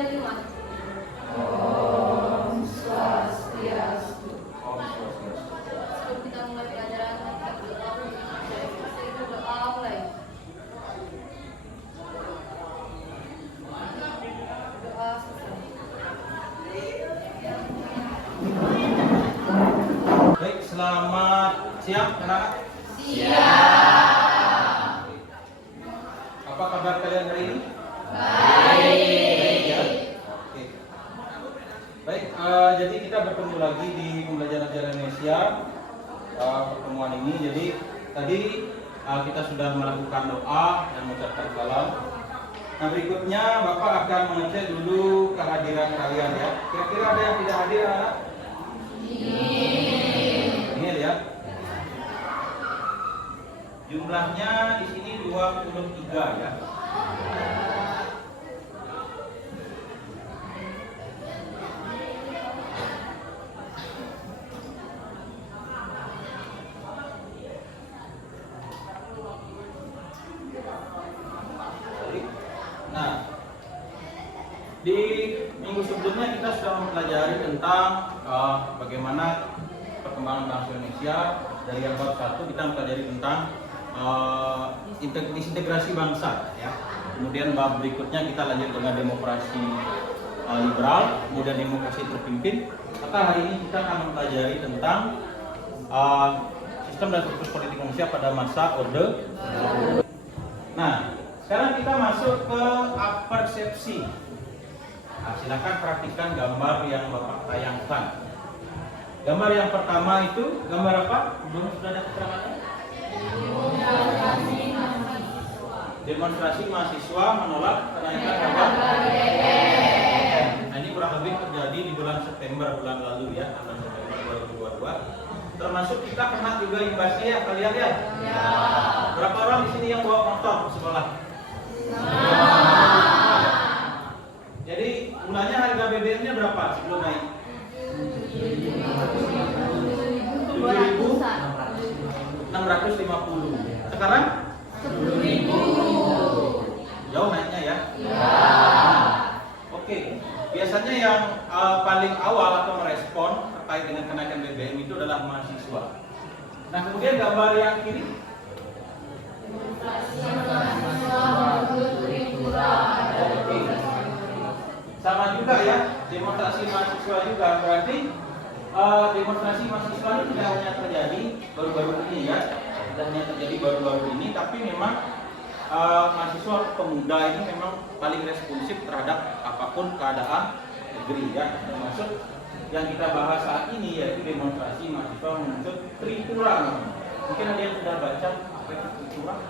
menerima. Om Swastiastu. Sebelum kita mulai pelajaran, kita berdoa untuk kita itu doa mulai. Doa selesai. Baik, selamat siang anak-anak. Siap. Apa kabar kalian hari ini? Baik. Ya? Oke. Baik, jadi kita bertemu lagi di pembelajaran ajaran Indonesia pertemuan ini. Jadi tadi kita sudah melakukan doa dan mengucapkan salam. Nah, berikutnya Bapak akan mengecek dulu kehadiran kalian ya. Kira-kira ada yang tidak hadir anak? Ini lihat. Jumlahnya di sini 23 ya. Nah, di minggu sebelumnya kita sudah mempelajari tentang bagaimana perkembangan bangsa Indonesia. Dari yang bab 1 kita mempelajari tentang disintegrasi bangsa ya. Kemudian bab berikutnya kita lanjut dengan demokrasi liberal, kemudian demokrasi terpimpin. Maka hari ini kita akan mempelajari tentang sistem dan struktur politik Indonesia pada masa Orde. Nah, sekarang kita masuk ke apersepsi. Nah, silakan perhatikan gambar yang Bapak tayangkan. Gambar yang pertama itu gambar apa? Belum sudah ada keterangannya? Demonstrasi mahasiswa menolak kenaikan harga BBM. Nah, ini kurang lebih terjadi di bulan September bulan lalu ya, tanggal September 2022. Termasuk kita pernah juga imbasnya ya, kalian ya? Ya. Berapa orang di sini yang bawa motor ke sekolah? Jadi mulanya harga BBM-nya berapa sebelum naik? 7.650. Sekarang 10.000. Jauh naiknya ya? Ya. Oke. Biasanya yang paling awal atau merespon terkait dengan kenaikan BBM itu adalah mahasiswa. Nah, kemudian gambar yang kiri. Oke. Sama juga ya, demonstrasi mahasiswa juga. Berarti demonstrasi mahasiswa ini tidak hanya terjadi baru-baru ini ya, tidak hanya terjadi baru-baru ini, tapi memang mahasiswa pemuda ini memang paling responsif terhadap apapun keadaan negeri ya. Termasuk yang kita bahas saat ini yaitu demonstrasi mahasiswa menuntut Tripura. Mungkin ada yang sudah baca apa itu Tripura?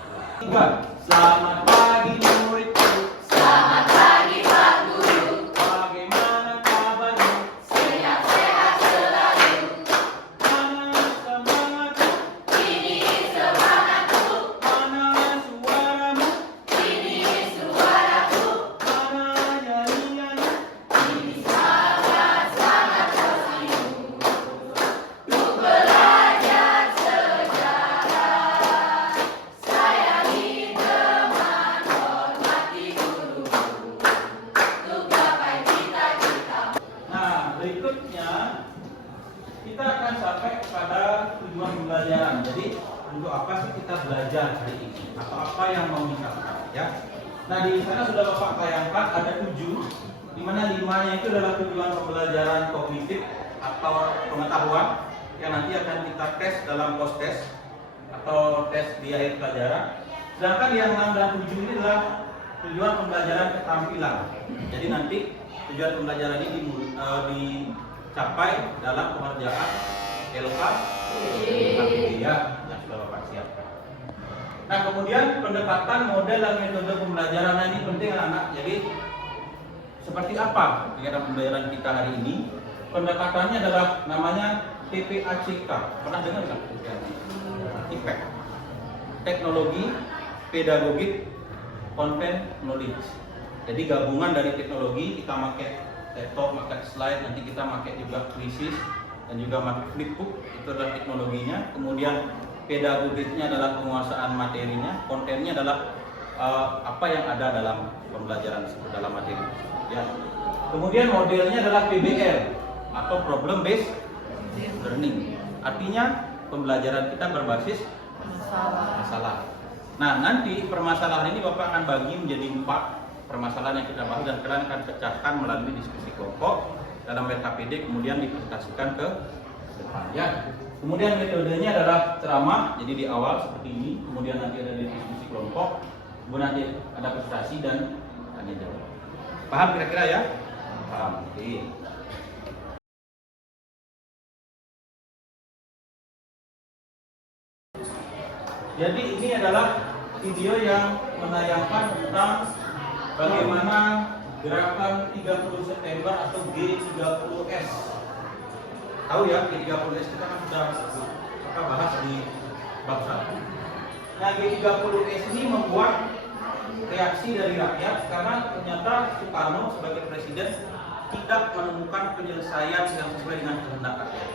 Selamat pagi muridku. Selamat pagi Pak Guru. Bagaimana kabarmu? Sehat-sehat selalu. Mana semangatmu? Ini semangatku. Mana suaramu? Ini suaraku. Mana nyanyianmu? Ini sangat-sangat tersimu. Untuk belajar sejarah. Sayangi teman, hormati guru. Untuk gapai cita-cita. Nah, berikutnya kita akan sampai kepada tujuan pembelajaran. Jadi, untuk apa sih kita belajar hari ini? Atau apa yang mau dicapai ya? Nah, di sana sudah Bapak tayangkan ada 7, di mana 5-nya itu adalah tujuan pembelajaran kognitif atau pengetahuan yang nanti akan kita tes dalam post test atau tes di akhir pelajaran. Sedangkan yang 6 dan 7 ini adalah tujuan pembelajaran keterampilan. Jadi nanti tujuan pembelajaran ini dicapai dalam pengerjaan LKPD ya, yang sudah Bapak siapkan. Nah, kemudian pendekatan model dan metode pembelajaran. Nah, ini penting anak-anak. Jadi seperti apa kegiatan pembelajaran kita hari ini? Pendekatannya adalah namanya TPACK. Pernah dengar nggak? Impact. Teknologi, pedagogik, content, knowledge. Jadi gabungan dari teknologi, kita pakai laptop, pakai slide, nanti kita pakai juga quizzes dan juga pakai flipbook, itu adalah teknologinya. Kemudian pedagogiknya adalah penguasaan materinya, kontennya adalah apa yang ada dalam pembelajaran dalam materi. Ya. Kemudian modelnya adalah PBL atau Problem Based Learning. Artinya pembelajaran kita berbasis masalah. Nah, nanti permasalahan ini Bapak akan bagi menjadi 4 permasalahan yang kita bahas dan kalian akan pecahkan melalui diskusi kelompok dalam RKPD, kemudian dipresentasikan ke depan. Ya. Kemudian metodenya adalah ceramah, jadi di awal seperti ini, kemudian nanti ada diskusi kelompok, kemudian nanti ada presentasi dan tanya jawab. Paham kira-kira ya? Paham. Oke. Jadi ini adalah video yang menayangkan tentang bagaimana gerakan 30 September atau G30S. Tahu ya, G30S kita kan sudah bahas di bab 1. Nah, G30S ini membuat reaksi dari rakyat karena ternyata Soekarno sebagai presiden tidak menemukan penyelesaian yang sesuai dengan kehendak rakyat.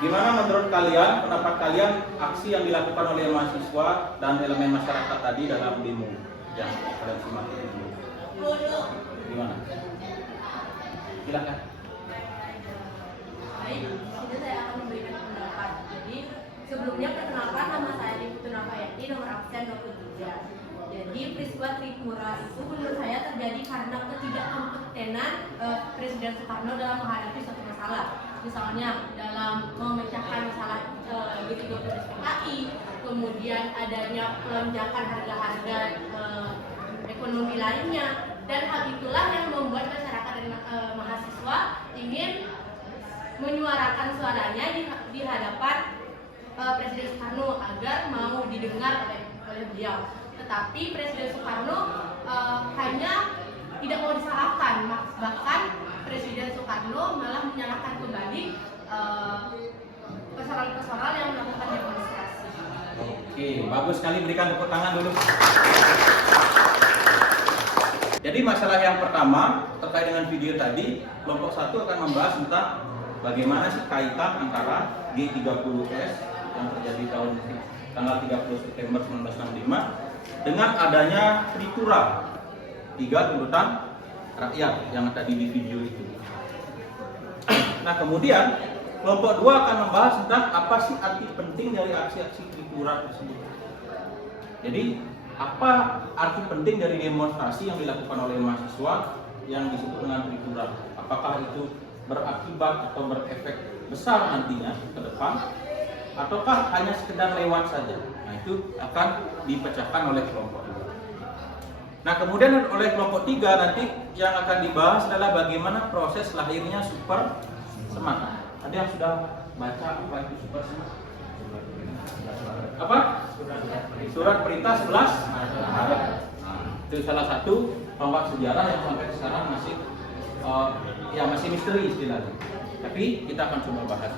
Gimana menurut kalian, pendapat kalian aksi yang dilakukan oleh mahasiswa dan elemen masyarakat tadi dalam demo yang kalian simak dulu? Gimana? Silakan. Baik, di sini saya akan memberikan pendapat. Jadi sebelumnya perkenalkan, nama saya Putu Nafayati, nomor absen 23. Jadi peristiwa Tripura itu menurut saya terjadi karena ketidakkompetenan Presiden Soekarno dalam menghadapi suatu masalah. Misalnya dalam memecahkan masalah G30 PKI, kemudian adanya pelonjakan harga-harga ekonomi lainnya, dan hal itulah yang membuat masyarakat dan mahasiswa ingin menyuarakan suaranya di hadapan Presiden Soekarno agar mau didengar oleh beliau. Tetapi Presiden Soekarno hanya tidak mau disalahkan, bahkan Presiden Soekarno malah menyalahkan kembali personal-personal yang melakukan demonstrasi. Oke, bagus sekali, berikan tepuk tangan dulu. Jadi masalah yang pertama terkait dengan video tadi, kelompok 1 akan membahas tentang bagaimana sih kaitan antara G30S yang terjadi tanggal 30 September 1965 dengan adanya Tripura, 3 tuntutan rakyat yang tadi di video itu. Nah, kemudian kelompok 2 akan membahas tentang apa sih arti penting dari aksi-aksi Tripura tersebut. Jadi, apa arti penting dari demonstrasi yang dilakukan oleh mahasiswa yang disebut dengan Tripura? Apakah itu berakibat atau berefek besar nantinya ke depan, ataukah hanya sekedar lewat saja? Nah, itu akan dipecahkan oleh kelompok 2. Nah, kemudian oleh kelompok 3 nanti yang akan dibahas adalah bagaimana proses lahirnya Super Semar. Ada yang sudah baca apa itu Super Semar? Apa? Surat Perintah 11 Maret. Itu salah satu tonggak sejarah yang sampai sekarang masih masih misteri istilahnya. Tapi kita akan coba bahas.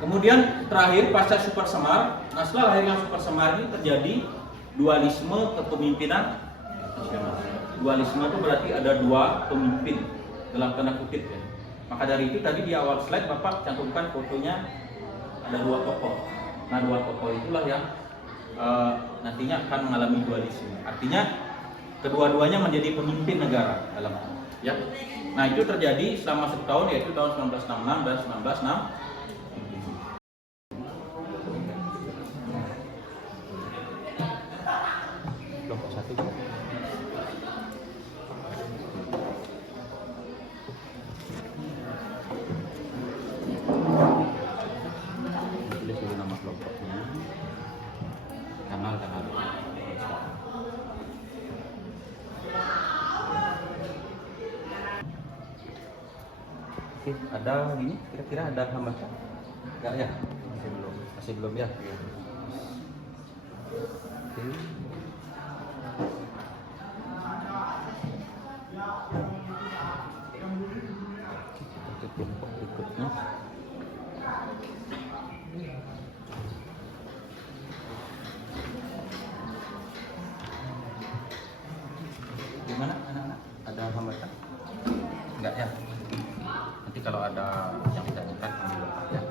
Kemudian terakhir pasca Super Semar, nah setelah lahirnya Super Semar ini terjadi dualisme kepemimpinan nasional. Dualisme itu berarti ada 2 pemimpin dalam tanda kutip ya. Maka dari itu tadi di awal slide Bapak cantumkan fotonya ada 2 tokoh. Nah 2 tokoh itulah yang nantinya akan mengalami dualisme. Artinya kedua-duanya menjadi pemimpin negara dalam ya. Nah itu terjadi selama 1 tahun, yaitu tahun 1966 dan 1967. Kelompok 1. Tulis dulu nama kelompoknya, tanggal. Oke, ada gini, kira-kira ada hambatan? Enggak ya? Masih belum ya? Oke. Kita ke kelompok berikutnya. Gimana anak-anak? Ada hambatan? Enggak ya? Nanti kalau ada yang ditanyakan ambil ya.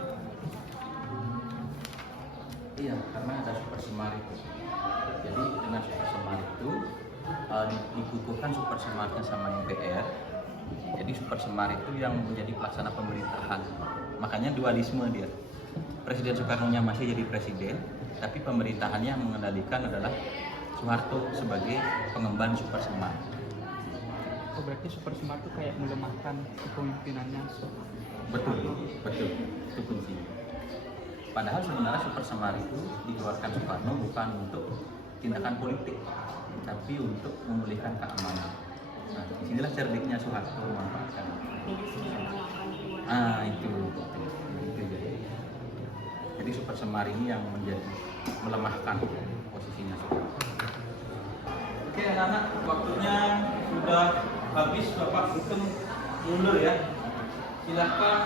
Iya, karena ada Super Semar itu. Jadi dengan Super Semar itu dikukuhkan Supersemarnya sama MPR. Jadi Supersemar itu yang menjadi pelaksana pemerintahan. Makanya dualisme dia. Presiden Soekarno-nya masih jadi presiden, tapi pemerintahannya yang mengendalikan adalah Soeharto sebagai pengemban Supersemar. Oh, berarti Supersemar itu kayak melemahkan kepemimpinannya. Betul, betul, itu kunci. Padahal sebenarnya Supersemar itu dikeluarkan Soekarno bukan untuk tindakan politik, tapi untuk memulihkan keamanan. Nah, disinilah cerdiknya Soeharto memanfaatkan. Itu jadi Supersemar ini yang menjadi melemahkan posisinya Soeharto. Oke anak-anak, waktunya sudah habis, Bapak hitung mundur ya. Silakan.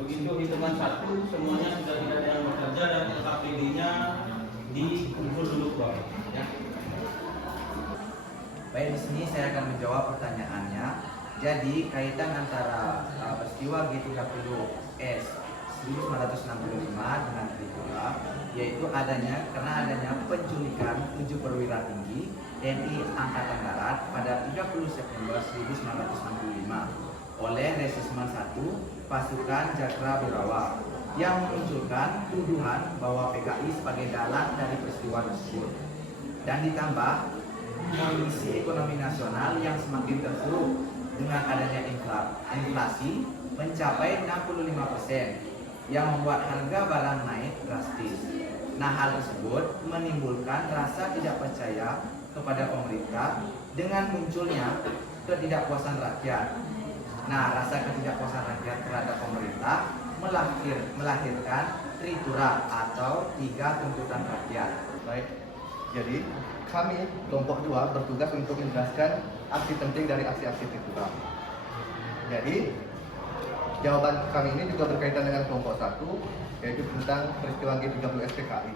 Begitu hitungan 1, semuanya sudah tidak ada yang bekerja dan LKPD-nya dikumpul dulu Bapak. Ya. Baik, di sini saya akan menjawab pertanyaannya. Jadi kaitan antara peristiwa G30S 1965 dengan Trikula, yaitu karena adanya penculikan 7 perwira tinggi TNI Angkatan Darat pada 30 September 1965 oleh Resimen 1 pasukan Jakra Birawa yang memunculkan tuduhan bahwa PKI sebagai dalang dari peristiwa tersebut, dan ditambah kondisi ekonomi nasional yang semakin terpuruk dengan adanya inflasi mencapai 65% yang membuat harga barang naik drastis. Nah, hal tersebut menimbulkan rasa tidak percaya kepada pemerintah dengan munculnya ketidakpuasan rakyat. Nah, rasa ketidakpuasan rakyat terhadap pemerintah melahirkan Tritura atau 3 tuntutan rakyat. Baik, jadi kami kelompok 2 bertugas untuk menjelaskan aksi penting dari aksi-aksi Tritura. Jadi jawaban kami ini juga berkaitan dengan kelompok 1, yaitu tentang peristiwa G30S PKI.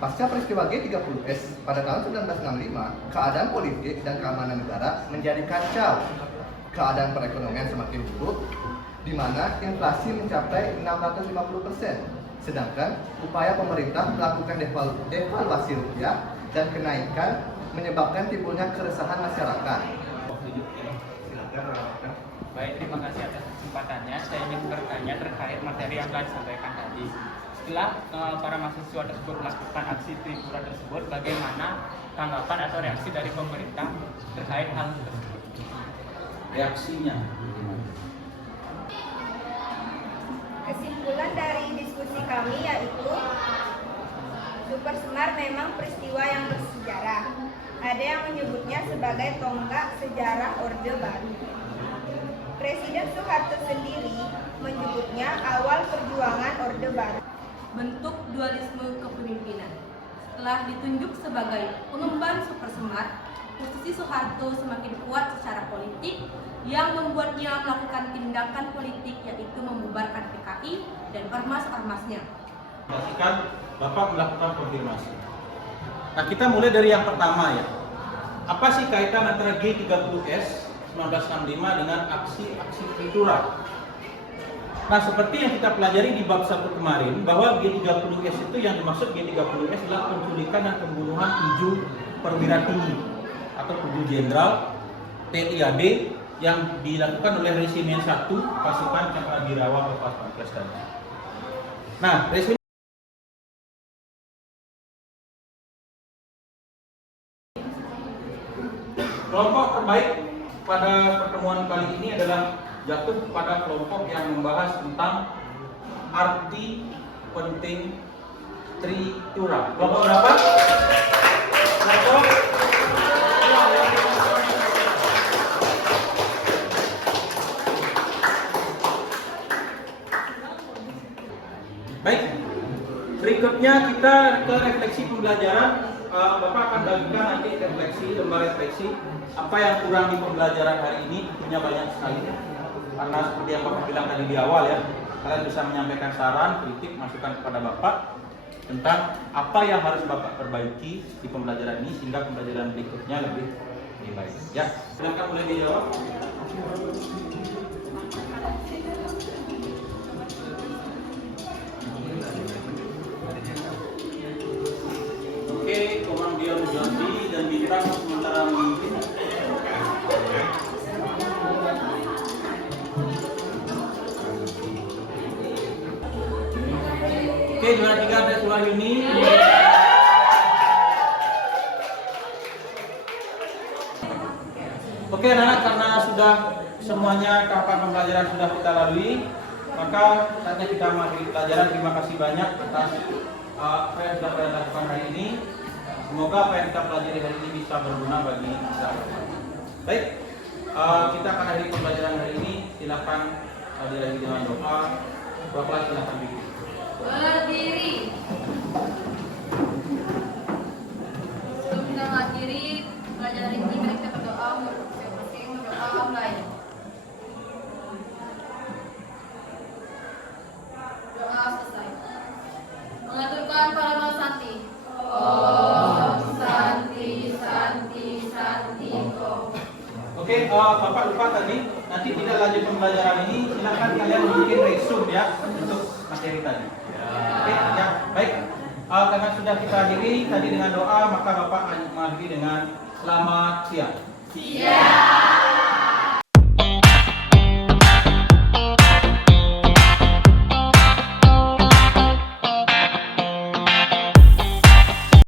Pasca peristiwa G30S pada tahun 1965, keadaan politik dan keamanan negara menjadi kacau. Keadaan perekonomian semakin buruk, di mana inflasi mencapai 650%. Sedangkan upaya pemerintah melakukan devaluasi rupiah dan kenaikan menyebabkan timbulnya keresahan masyarakat. Baik, terima kasih atas kesempatannya. Saya ingin bertanya terkait materi yang telah disampaikan tadi. Setelah para mahasiswa tersebut melakukan aksi Trikura tersebut, bagaimana tanggapan atau reaksi dari pemerintah terkait hal tersebut? Reaksinya. Kesimpulan dari diskusi kami yaitu Supersemar memang peristiwa yang bersejarah. Ada yang menyebutnya sebagai tonggak sejarah Orde Baru. Presiden Soeharto sendiri menyebutnya awal perjuangan Orde Baru. Bentuk dualisme kepemimpinan. Setelah ditunjuk sebagai pengemban Supersemar, posisi Soeharto semakin kuat secara politik yang membuatnya melakukan tindakan politik, yaitu membubarkan PKI dan ormas-ormasnya. Pastikan Bapak melakukan konfirmasi. Nah, kita mulai dari yang pertama ya. Apa sih kaitan antara G30S 1965 dengan aksi-aksi Tritura? Nah, seperti yang kita pelajari di bab 1 kemarin, bahwa G30S itu yang dimaksud G30S adalah penculikan dan pembunuhan 7 perwira tinggi atau 7 jenderal TNI AD yang dilakukan oleh Resimen 1 pasukan Cakra Birawa Lepas Pampres tadi. Nah, Resimen kelompok terbaik pada pertemuan kali ini adalah jatuh pada kelompok yang membahas tentang arti penting Tritura. Kelompok berapa? Kelompok baik. Berikutnya kita ke refleksi pembelajaran. Bapak akan bagikan nanti lembar refleksi apa yang kurang di pembelajaran hari ini. Tentunya banyak sekali, karena seperti yang Bapak bilang tadi di awal ya, kalian bisa menyampaikan saran, kritik, masukan kepada Bapak tentang apa yang harus Bapak perbaiki di pembelajaran ini sehingga pembelajaran berikutnya lebih baik. Ya, silakan mulai dijawab. Oke, Komang Dion Jondi. kurang sementara memimpin. Oke, juara 3 ada Suwayuni. Oke anak-anak, karena sudah semuanya tahapan pembelajaran sudah kita lalui, maka saatnya kita mengakhiri pelajaran. Terima kasih banyak atas apa yang sudah kalian lakukan hari ini. Semoga apa yang kita pelajari hari ini bisa berguna bagi kita. Baik, kita akan akhiri pembelajaran hari ini. Silakan diakhiri dengan doa. Bapak silakan bikin. Berdiri. Sebelum kita mengakhiri pelajaran ini, mari kita berdoa untuk masing-masing berdoa online. Doa selesai. Mengaturkan para Santi. Om Santi Santi Santi Om. Oke, Bapak lupa tadi, nanti tidak lanjut pembelajaran ini, silakan kalian bikin resume ya untuk materi tadi. Oke, ya, baik. Karena sudah kita akhiri tadi dengan doa, maka Bapak mengakhiri dengan selamat siang. Siap.